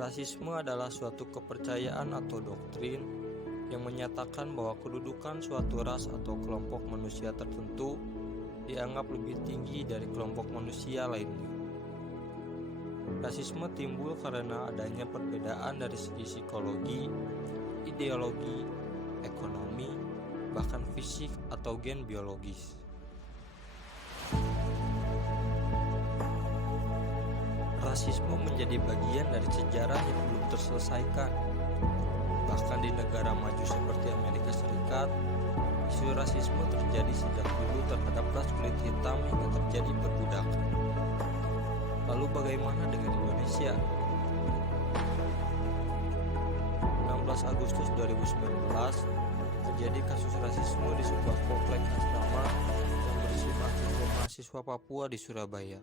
Rasisme adalah suatu kepercayaan atau doktrin yang menyatakan bahwa kedudukan suatu ras atau kelompok manusia tertentu dianggap lebih tinggi dari kelompok manusia lainnya. Rasisme timbul karena adanya perbedaan dari segi psikologi, ideologi, ekonomi, bahkan fisik atau gen biologis. Rasisme menjadi bagian dari sejarah yang belum terselesaikan. Bahkan di negara maju seperti Amerika Serikat, isu rasisme terjadi sejak dulu terhadap ras kulit hitam hingga terjadi perbudakan. Lalu bagaimana dengan Indonesia? 16 Agustus 2019 terjadi kasus rasisme di sebuah komplek asrama yang berisi mahasiswa Papua di Surabaya.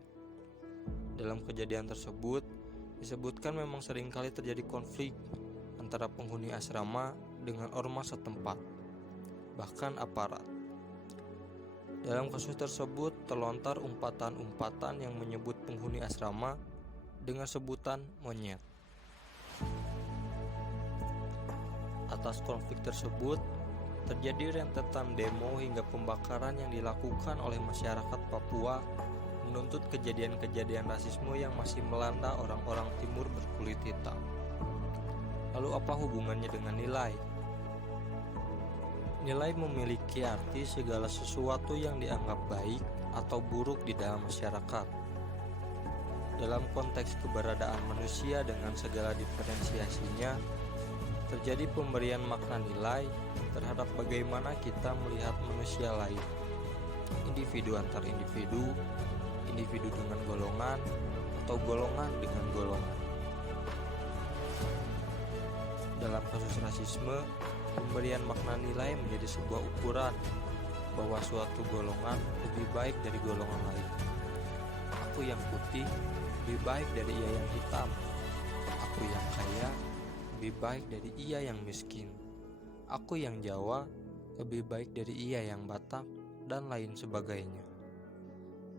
Dalam kejadian tersebut, disebutkan memang seringkali terjadi konflik antara penghuni asrama dengan ormas setempat, bahkan aparat. Dalam kasus tersebut terlontar umpatan-umpatan yang menyebut penghuni asrama dengan sebutan monyet. Atas konflik tersebut, terjadi rentetan demo hingga pembakaran yang dilakukan oleh masyarakat Papua menuntut kejadian-kejadian rasisme yang masih melanda orang-orang timur berkulit hitam. Lalu apa hubungannya dengan nilai? Nilai memiliki arti segala sesuatu yang dianggap baik atau buruk di dalam masyarakat. Dalam konteks keberadaan manusia dengan segala diferensiasinya, terjadi pemberian makna nilai terhadap bagaimana kita melihat manusia lain, individu antar individu, individu dengan golongan, atau golongan dengan golongan. Dalam kasus rasisme, pemberian makna nilai menjadi sebuah ukuran bahwa suatu golongan lebih baik dari golongan lain. Aku yang putih lebih baik dari ia yang hitam. Aku yang kaya lebih baik dari ia yang miskin. Aku yang Jawa lebih baik dari ia yang Batak, dan lain sebagainya.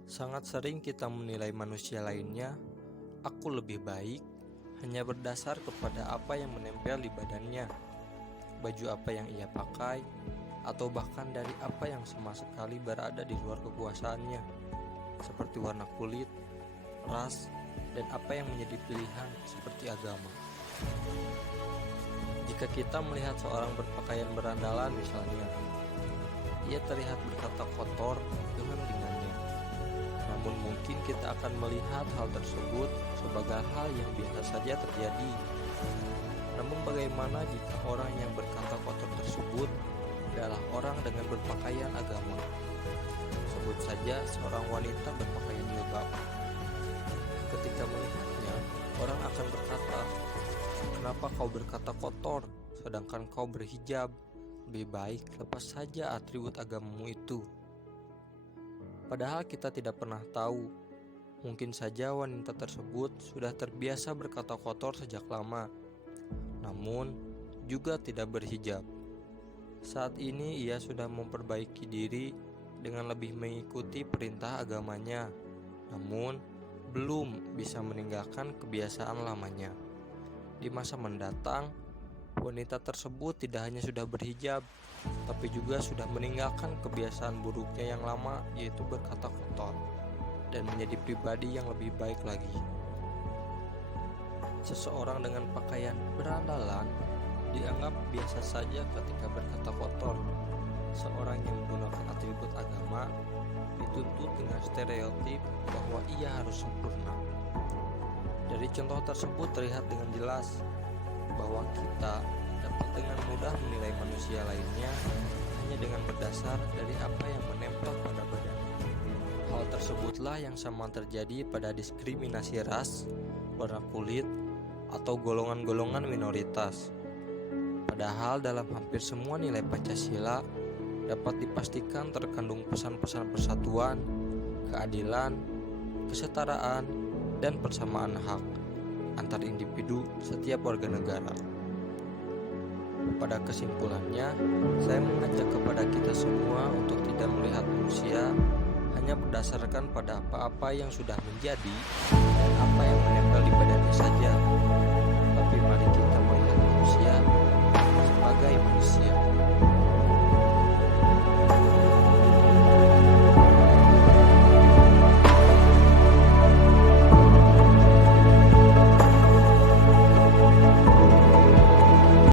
Sangat sering kita menilai manusia lainnya, aku lebih baik, hanya berdasar kepada apa yang menempel di badannya, baju apa yang ia pakai, atau bahkan dari apa yang sama sekali berada di luar kekuasaannya, seperti warna kulit, ras, dan apa yang menjadi pilihan seperti agama. Jika kita melihat seorang berpakaian berandalan misalnya, ia terlihat berkata kotor dengan ringannya. Namun mungkin kita akan melihat hal tersebut sebagai hal yang biasa saja terjadi. Namun bagaimana jika orang yang berkata kotor tersebut adalah orang dengan berpakaian agama? Sebut saja seorang wanita berpakaian jilbab. Ketika melihatnya, orang akan berkata, "Kenapa kau berkata kotor, sedangkan kau berhijab? Lebih baik lepas saja atribut agamamu itu." Padahal kita tidak pernah tahu, mungkin saja wanita tersebut sudah terbiasa berkata kotor sejak lama, namun juga tidak berhijab. Saat ini ia sudah memperbaiki diri dengan lebih mengikuti perintah agamanya, namun belum bisa meninggalkan kebiasaan lamanya. Di masa mendatang, wanita tersebut tidak hanya sudah berhijab, tapi juga sudah meninggalkan kebiasaan buruknya yang lama, yaitu berkata kotor, dan menjadi pribadi yang lebih baik lagi. Seseorang dengan pakaian berandalan dianggap biasa saja ketika berkata kotor. Seorang yang menggunakan atribut agama dituntut dengan stereotip bahwa ia harus sempurna. Dari contoh tersebut terlihat dengan jelas bahwa kita dapat dengan mudah menilai manusia lainnya hanya dengan berdasar dari apa yang menempel pada badan. Hal tersebutlah yang sama terjadi pada diskriminasi ras, warna kulit, atau golongan-golongan minoritas. Padahal dalam hampir semua nilai Pancasila dapat dipastikan terkandung pesan-pesan persatuan, keadilan, kesetaraan, dan persamaan hak antar individu setiap warga negara. Pada kesimpulannya, saya mengajak kepada kita semua untuk tidak melihat manusia hanya berdasarkan pada apa-apa yang sudah menjadi dan apa yang menempel di badannya saja, Tapi mari kita